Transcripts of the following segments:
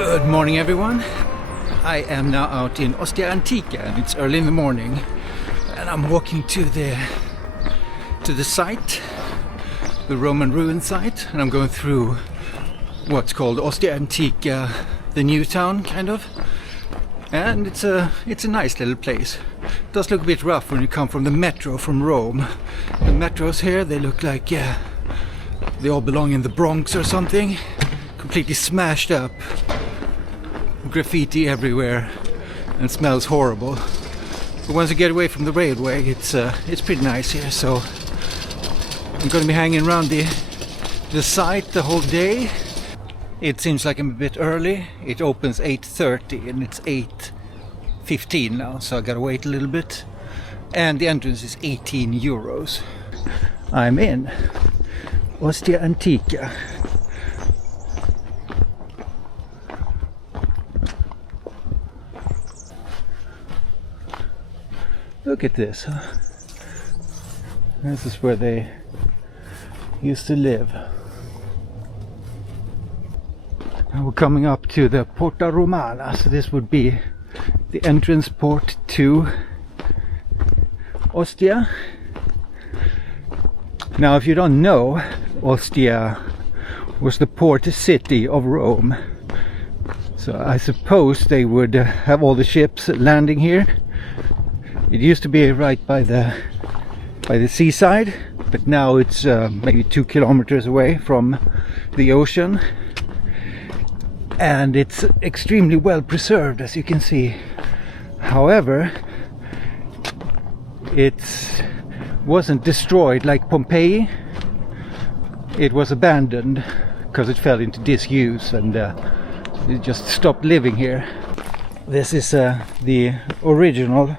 Good morning, everyone. I am now out in Ostia Antica and it's early in the morning, and I'm walking to the site, the Roman ruin site, and I'm going through what's called Ostia Antica, the new town kind of. And it's a nice little place. It does look a bit rough when you come from the metro from Rome. The metros here, they look like they all belong in the Bronx or something. Completely smashed up. Graffiti everywhere and smells horrible. But once you get away from the railway, it's pretty nice here. So I'm going to be hanging around the site the whole day. It seems like I'm a bit early. It opens 8:30 and it's 8:15 now, so I gotta wait a little bit. And the entrance is 18 euros. I'm in Ostia Antica. Look at this, huh? This is where they used to live. Now we're coming up to the Porta Romana, so this would be the entrance port to Ostia. Now, if you don't know, Ostia was the port city of Rome. So I suppose they would have all the ships landing here. It used to be right by the seaside, but now it's maybe 2 kilometers away from the ocean, and it's extremely well preserved, as you can see. However, it wasn't destroyed like Pompeii. It was abandoned because it fell into disuse, and it just stopped living here. This is the original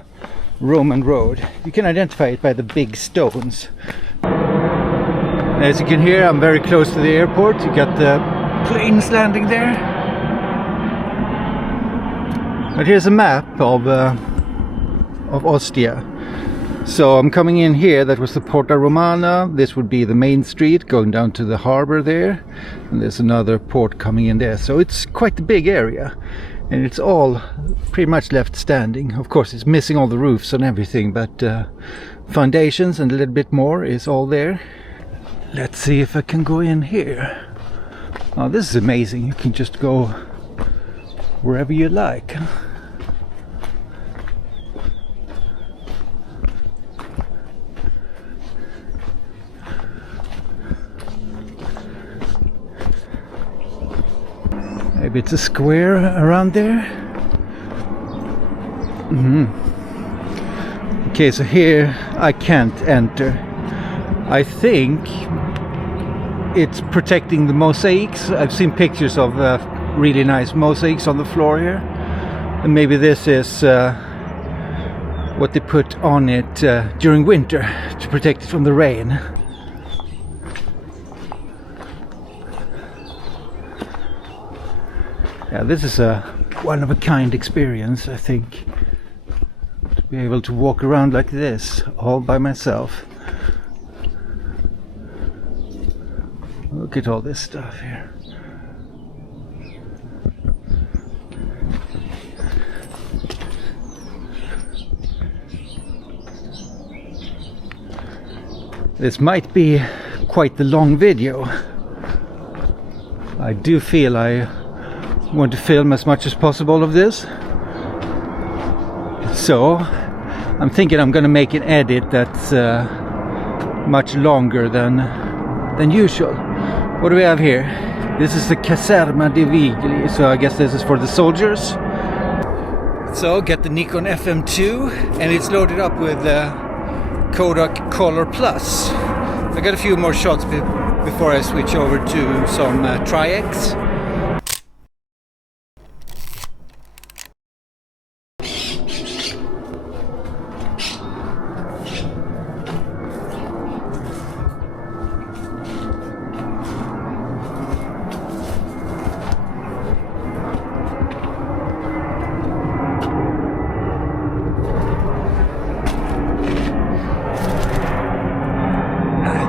Roman road. You can identify it by the big stones. As you can hear, I'm very close to the airport. You got the planes landing there. But here's a map of Ostia. So I'm coming in here. That was the Porta Romana. This would be the main street going down to the harbour there, and there's another port coming in there. So it's quite a big area. And it's all pretty much left standing. Of course, it's missing all the roofs and everything, but foundations and a little bit more is all there. Let's see if I can go in here. Oh, this is amazing. You can just go wherever you like. Maybe it's a square around there. Okay, so here I can't enter. I think it's protecting the mosaics. I've seen pictures of really nice mosaics on the floor here. And maybe this is what they put on it during winter to protect it from the rain. Yeah, this is a one-of-a-kind experience, I think. To be able to walk around like this, all by myself. Look at all this stuff here. This might be quite the long video. I do feel I want to film as much as possible of this, so I'm thinking I'm going to make an edit that's much longer than usual. What do we have here? This is the Caserma dei Vigili, so I guess this is for the soldiers. So get the Nikon FM2, and it's loaded up with Kodak ColorPlus. I got a few more shots before I switch over to some TriX.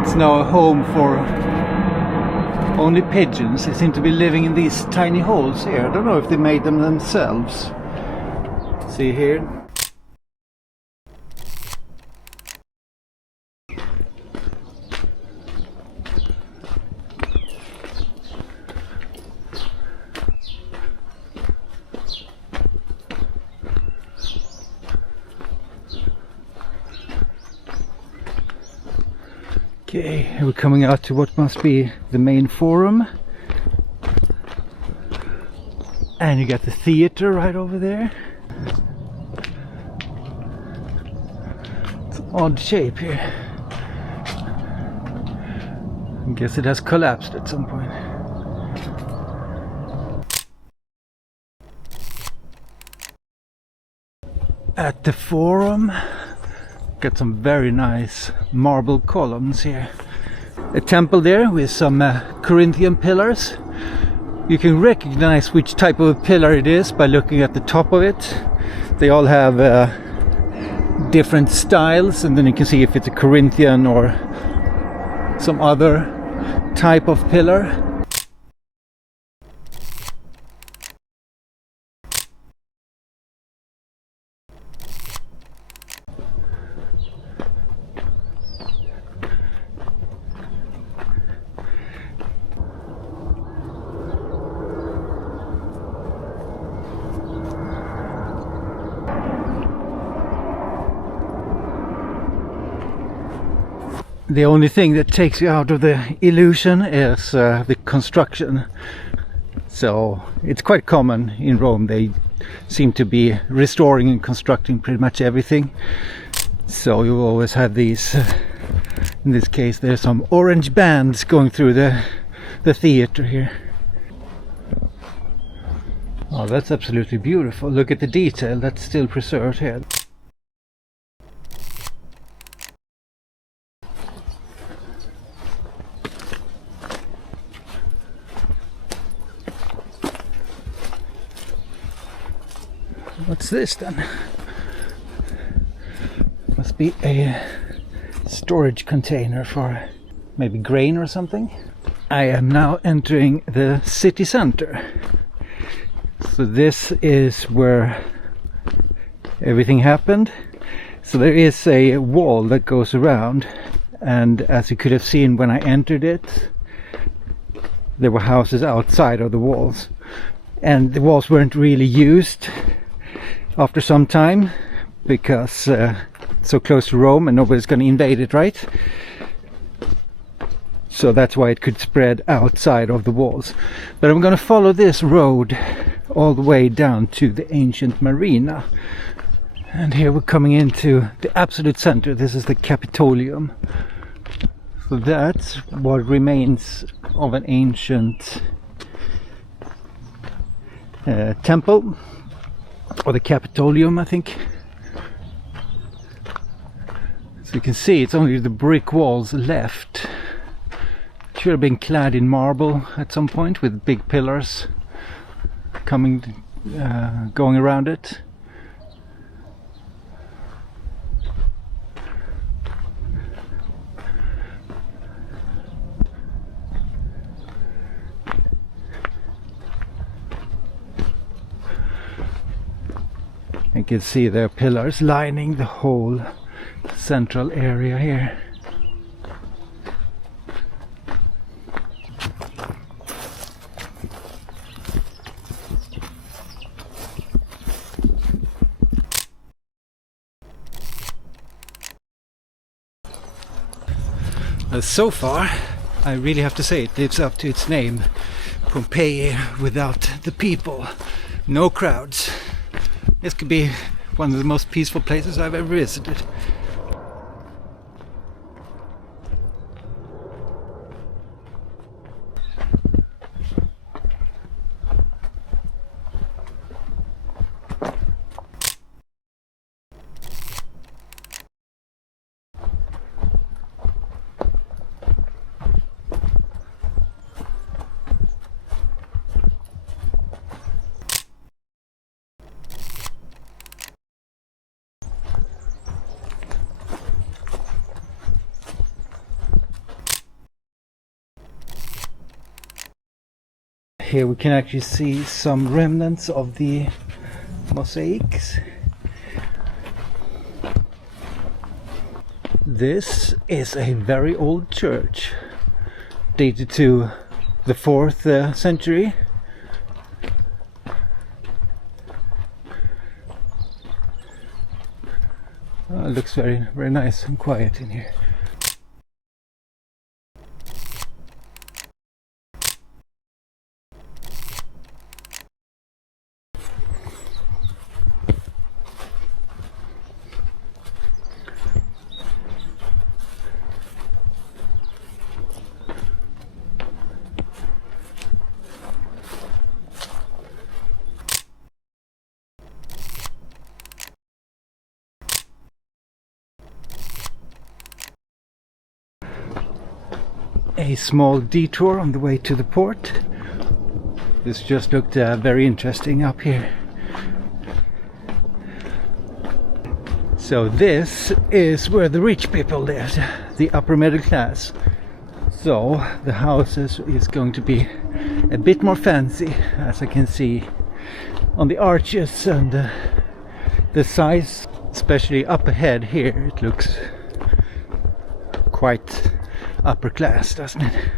It's now a home for only pigeons. They seem to be living in these tiny holes here. I don't know if they made them themselves. See here. Okay, we're coming out to what must be the main forum. And you got the theater right over there. It's an odd shape here. I guess it has collapsed at some point. At the forum, got some very nice marble columns here. A temple there with some Corinthian pillars. You can recognize which type of a pillar it is by looking at the top of it. They all have different styles, and then you can see if it's a Corinthian or some other type of pillar. The only thing that takes you out of the illusion is the construction. So it's quite common in Rome. They seem to be restoring and constructing pretty much everything. So you always have these, in this case there's some orange bands going through the theater here. Oh, that's absolutely beautiful. Look at the detail that's still preserved here. What's this then? Must be a storage container for maybe grain or something. I am now entering the city center. So this is where everything happened. So there is a wall that goes around, and as you could have seen when I entered it, there were houses outside of the walls, and the walls weren't really used after some time because it's so close to Rome and nobody's going to invade it, right? So that's why it could spread outside of the walls. But I'm going to follow this road all the way down to the ancient marina, and here we're coming into the absolute center. This is the Capitolium. So that's what remains of an ancient temple, or the Capitolium, I think. So you can see it's only the brick walls left. It should have been clad in marble at some point with big pillars going around it. You can see there are pillars lining the whole central area here. So far, I really have to say it lives up to its name. Pompeii without the people. No crowds. This could be one of the most peaceful places I've ever visited. here we can actually see some remnants of the mosaics. This is a very old church, dated to the 4th century. It looks very, very nice and quiet in here. A small detour on the way to the port. This just looked very interesting up here. So this is where the rich people lived, the upper middle class. So the houses is going to be a bit more fancy, as I can see on the arches and the size, especially up ahead here. It looks quite upper class, doesn't it?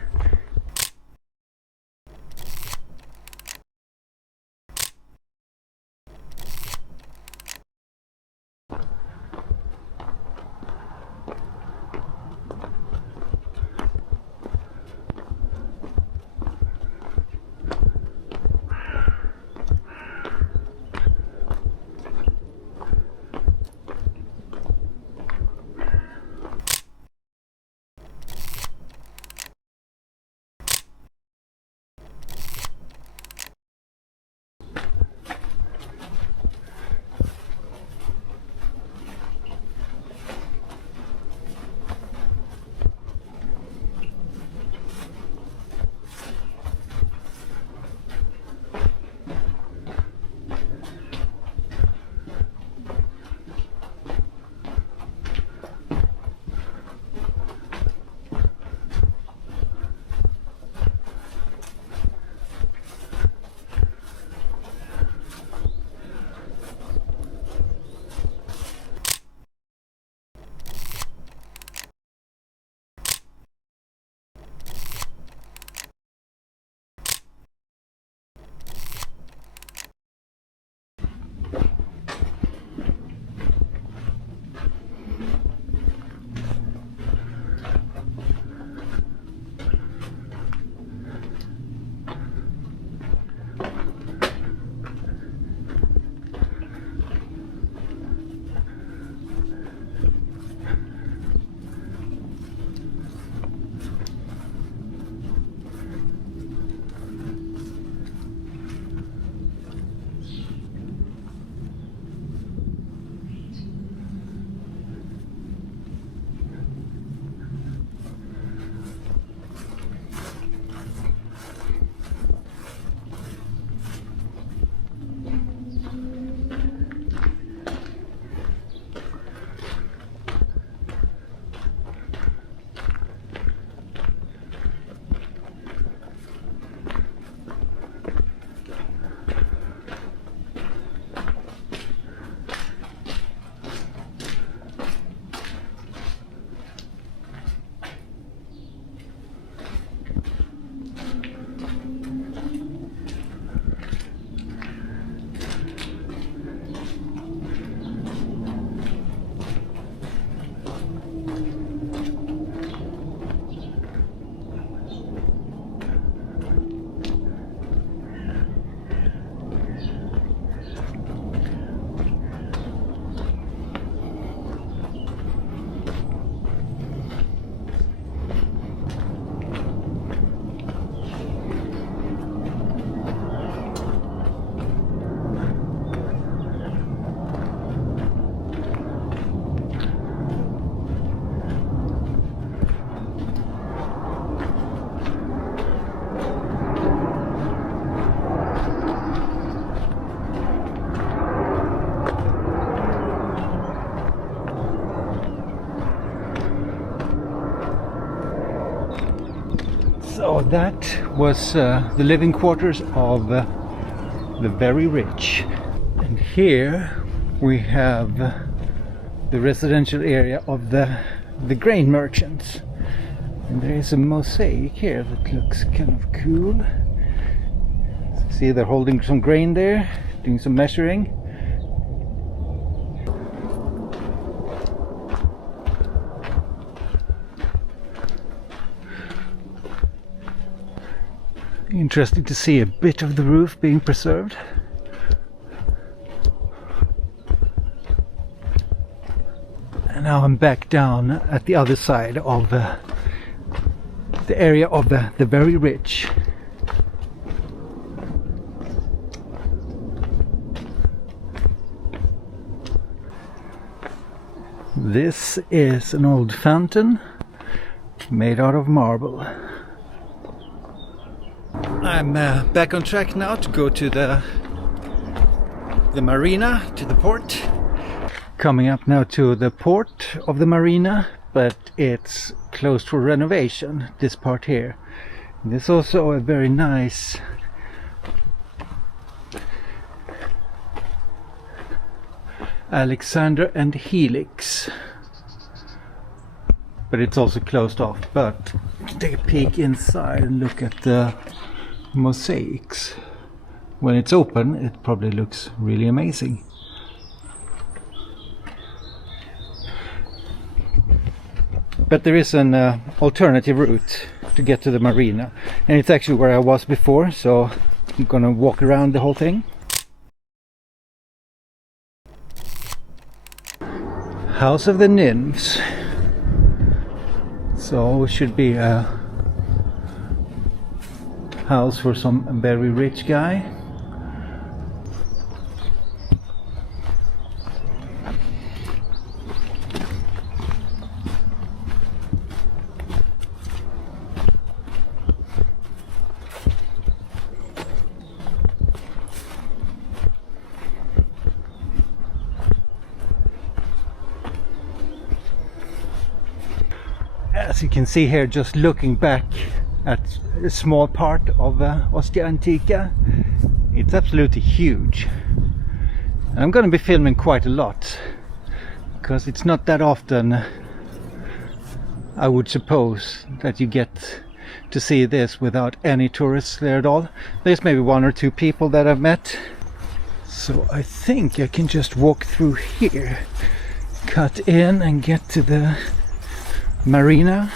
So that was the living quarters of the very rich. And here we have the residential area of the grain merchants. And there is a mosaic here that looks kind of cool. See, they're holding some grain there, doing some measuring. Interesting to see a bit of the roof being preserved. And now I'm back down at the other side of the area of the very rich. This is an old fountain made out of marble. I'm back on track now to go to the marina, to the port. Coming up now to the port of the marina, but it's closed for renovation, this part here. And there's also a very nice Alexander and Helix, but it's also closed off. But take a peek inside and look at the mosaics. When it's open, it probably looks really amazing. But there is an alternative route to get to the marina, and it's actually where I was before, so I'm gonna walk around the whole thing. House of the Nymphs. So it should be a house for some very rich guy. As you can see here, just looking back at a small part of Ostia Antica, it's absolutely huge. And I'm going to be filming quite a lot, because it's not that often, I would suppose, that you get to see this without any tourists there at all. There's maybe one or two people that I've met. So I think I can just walk through here, cut in and get to the marina.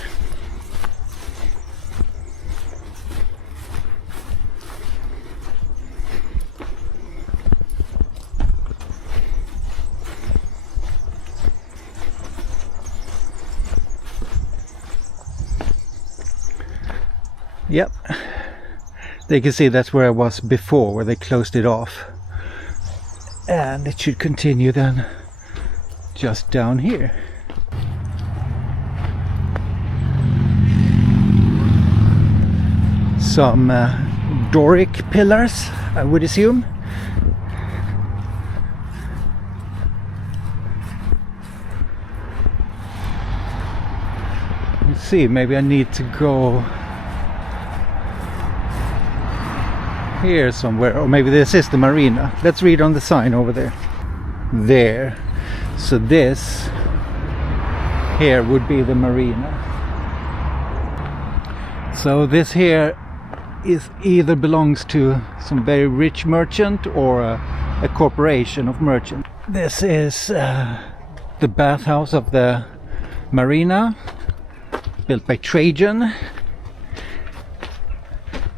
Yep, they can see that's where I was before, where they closed it off, and it should continue then just down here. Some Doric pillars, I would assume. Let's see, maybe I need to go here somewhere, or maybe this is the marina. Let's read on the sign over there. There. So this here would be the marina. So this here is either belongs to some very rich merchant or a corporation of merchants. This is the bathhouse of the marina, built by Trajan,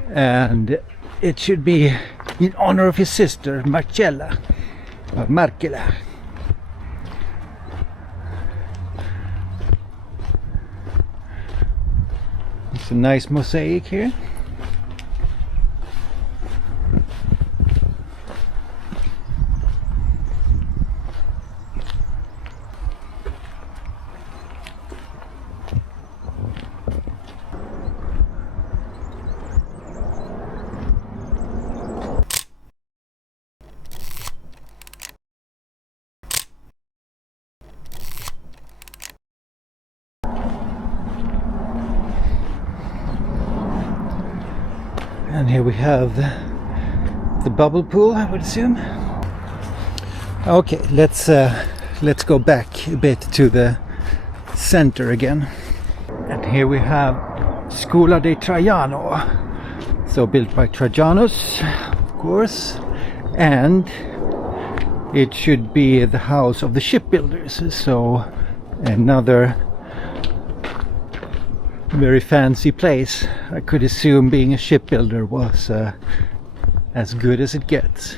and it should be in honor of his sister Marcella, or Marcella. It's a nice mosaic here. And here we have the bubble pool, I would assume. Okay, let's go back a bit to the center again. And here we have Scuola dei Trajano, so built by Trajanus, of course, and it should be the house of the shipbuilders, so another very fancy place. I could assume being a shipbuilder was as good as it gets.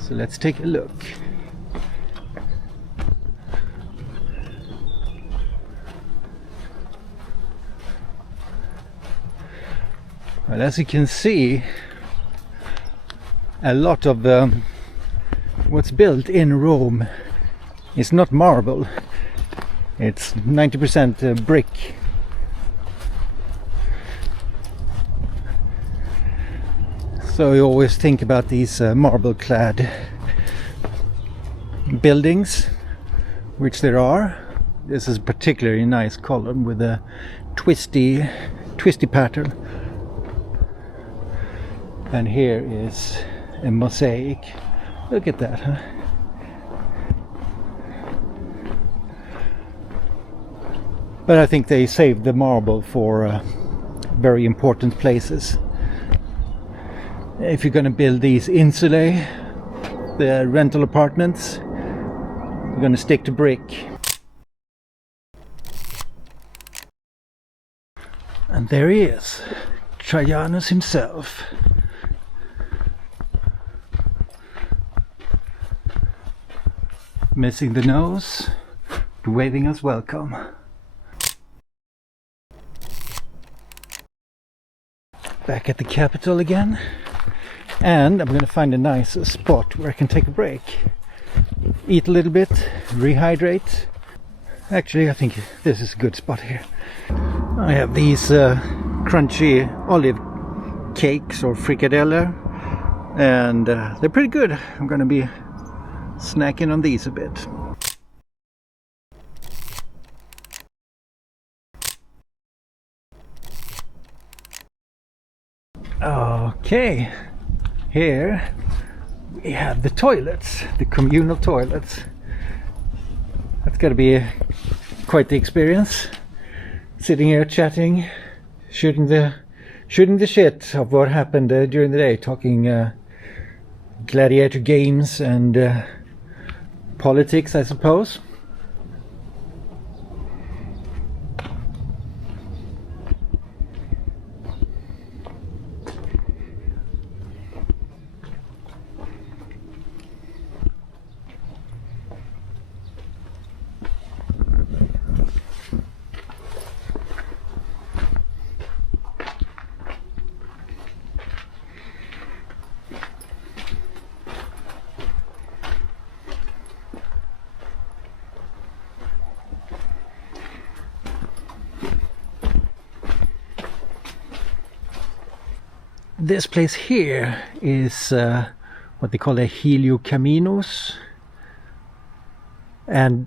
So let's take a look. Well, as you can see, a lot of what's built in Rome is not marble. It's 90% brick. So you always think about these marble-clad buildings, which there are. This is a particularly nice column with a twisty pattern. And here is a mosaic. Look at that, huh? But I think they saved the marble for very important places. If you're going to build these insulae, the rental apartments, you're going to stick to brick. And there he is, Trajanus himself. Missing the nose, waving us welcome. Back at the Capitol again, and I'm going to find a nice spot where I can take a break, eat a little bit, rehydrate. Actually, I think this is a good spot here. I have these crunchy olive cakes or frikadeller, and they're pretty good. I'm going to be snacking on these a bit. Okay, here we have the toilets, the communal toilets. That's got to be quite the experience. Sitting here chatting, shooting the shit of what happened during the day, talking gladiator games and politics, I suppose. This place here is what they call a heliocaminos, and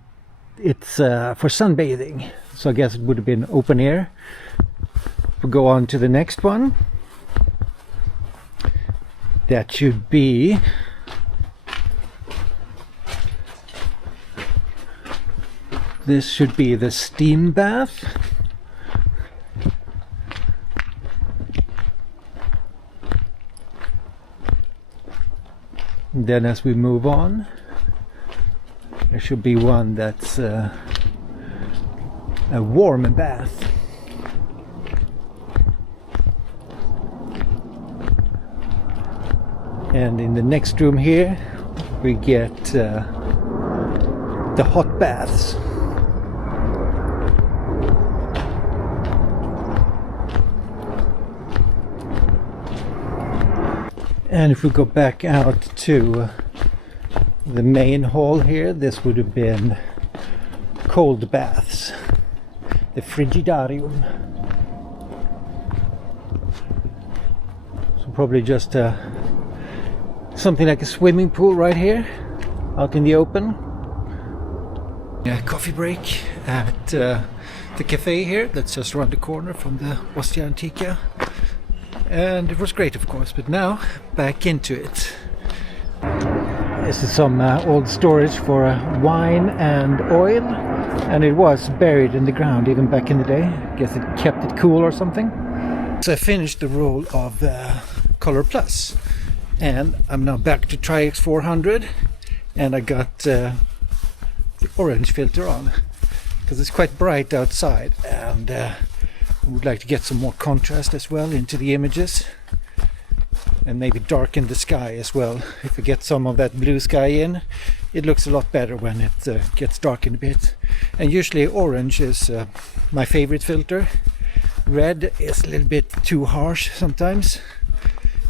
it's for sunbathing, so I guess it would have been open air. We'll go on to the next one. That should be this should be the steam bath. Then as we move on, there should be one that's a warm bath. And in the next room here we get the hot baths. And if we go back out to the main hall here, this would have been cold baths, the frigidarium. So probably just something like a swimming pool right here, out in the open. Yeah, coffee break at the the cafe here that's just around the corner from the Ostia Antica, and it was great, of course. But now back into it. This is some old storage for wine and oil, and it was buried in the ground even back in the day. I guess it kept it cool or something. So I finished the roll of ColorPlus, and I'm now back to TriX 400, and I got the orange filter on because it's quite bright outside, and I would like to get some more contrast as well into the images, and maybe darken the sky as well. If we get some of that blue sky in, it looks a lot better when it gets darkened a bit. And usually orange is my favorite filter. Red is a little bit too harsh sometimes,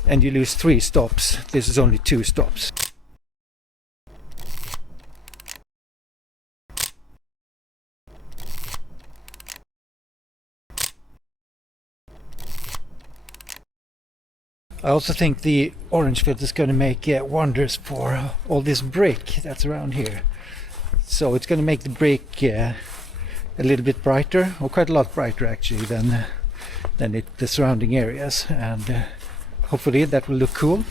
and you lose 3 stops. This is only 2 stops. I also think the orange filter is going to make wonders for all this brick that's around here. So it's going to make the brick a little bit brighter, or quite a lot brighter actually, than the surrounding areas, and hopefully that will look cool.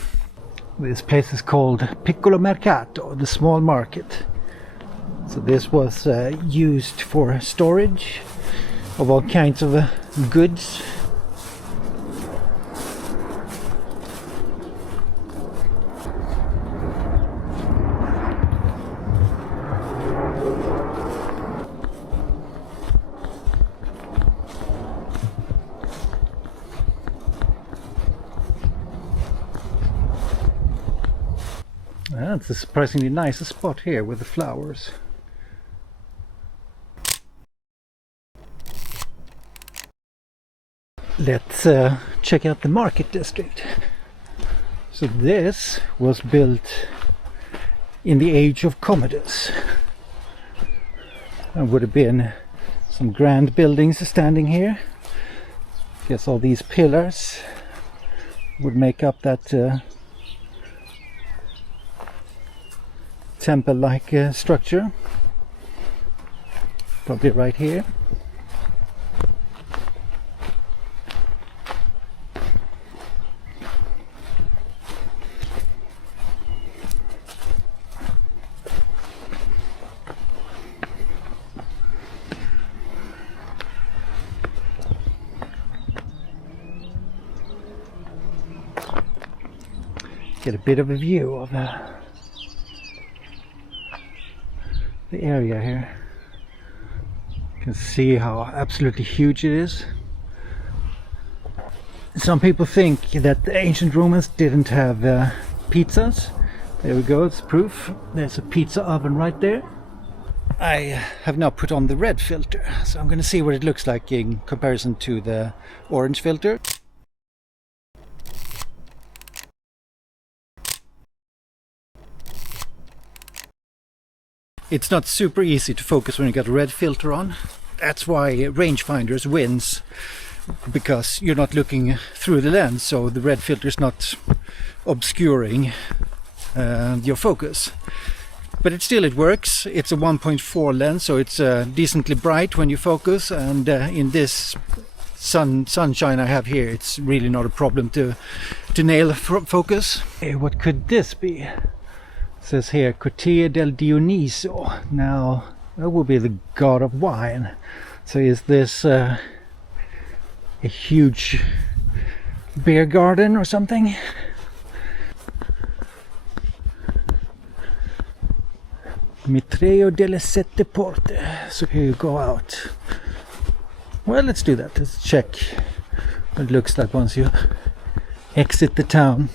This place is called Piccolo Mercato, the small market. So this was used for storage of all kinds of goods. It's a surprisingly nice spot here with the flowers. Let's check out the market district. So this was built in the age of Commodus. There would have been some grand buildings standing here. I guess all these pillars would make up that temple-like structure, probably right here. Get a bit of a view of the area here. You can see how absolutely huge it is. Some people think that the ancient Romans didn't have pizzas. There we go, it's proof. There's a pizza oven right there. I have now put on the red filter, so I'm going to see what it looks like in comparison to the orange filter. It's not super easy to focus when you got a red filter on. That's why rangefinders wins, because you're not looking through the lens, so the red filter is not obscuring your focus. But it works. It's a 1.4 lens, so it's decently bright when you focus, and in this sunshine I have here, it's really not a problem to nail focus. Hey, what could this be? It says here, Cortea del Dioniso. Now, that would be the god of wine. So is this a huge beer garden or something? Mitreo delle Sette Porte. So here you go out. Well, let's do that. Let's check what it looks like once you exit the town.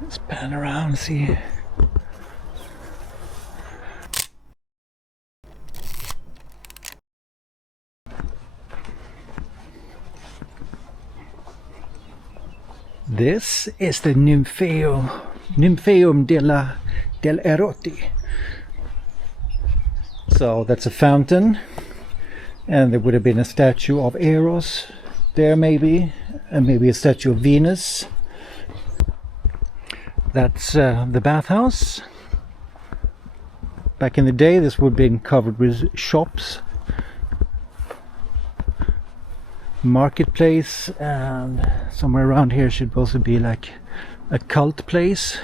Let's pan around and see. This is the Nymphaeum del Erotti. So that's a fountain, and there would have been a statue of Eros there maybe, and maybe a statue of Venus. That's the bathhouse. Back in the day this would have been covered with shops, marketplace, and somewhere around here should also be like a cult place.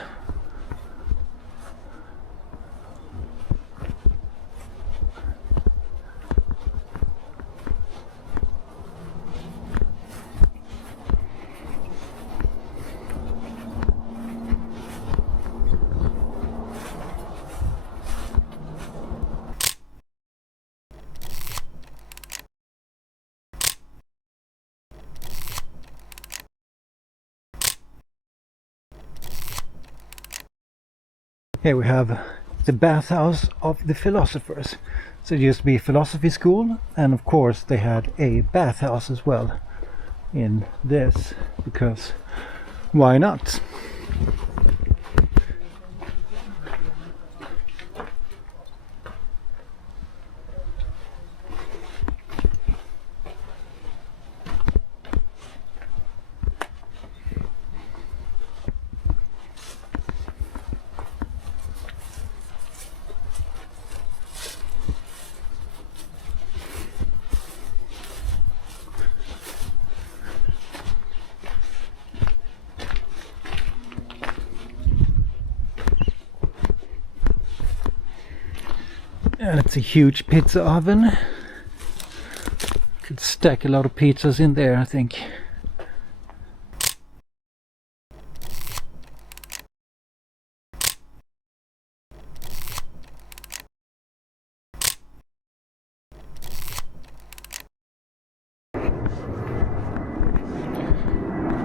Here we have the bathhouse of the philosophers. So it used to be philosophy school, and of course they had a bathhouse as well in this, because why not? And it's a huge pizza oven. Could stack a lot of pizzas in there, I think.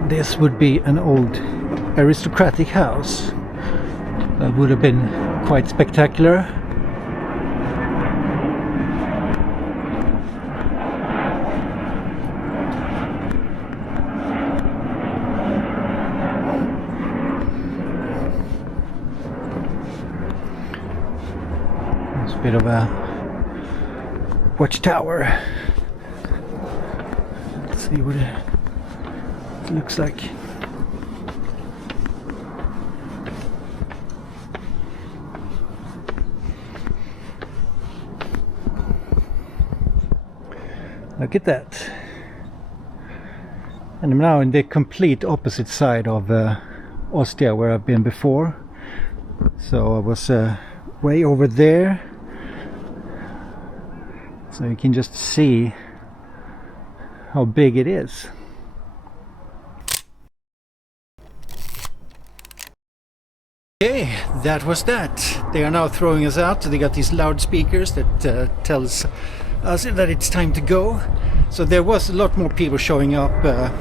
This would be an old aristocratic house. That would have been quite spectacular. Bit of a watchtower. Let's see what it looks like. Look at that. And I'm now in the complete opposite side of Ostia, where I've been before. So I was way over there. So you can just see how big it is. Okay, that was that. They are now throwing us out. So they got these loudspeakers that tells us that it's time to go. So there was a lot more people showing up a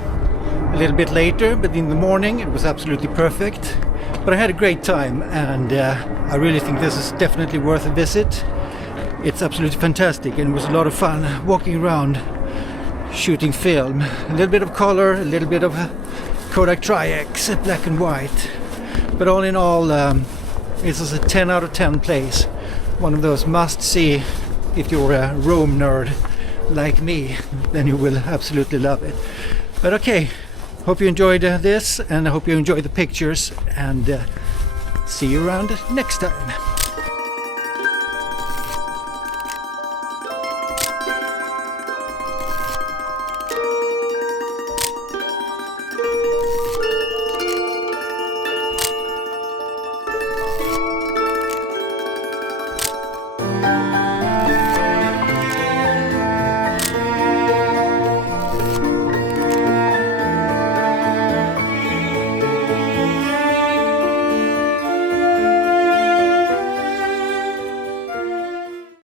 little bit later, but in the morning it was absolutely perfect. But I had a great time, and I really think this is definitely worth a visit. It's absolutely fantastic, and it was a lot of fun walking around shooting film. A little bit of color, a little bit of Kodak Tri-X, black and white. But all in all, this is a 10 out of 10 place. One of those must-see if you're a Rome nerd like me, then you will absolutely love it. But okay, hope you enjoyed this, and I hope you enjoyed the pictures, and see you around next time.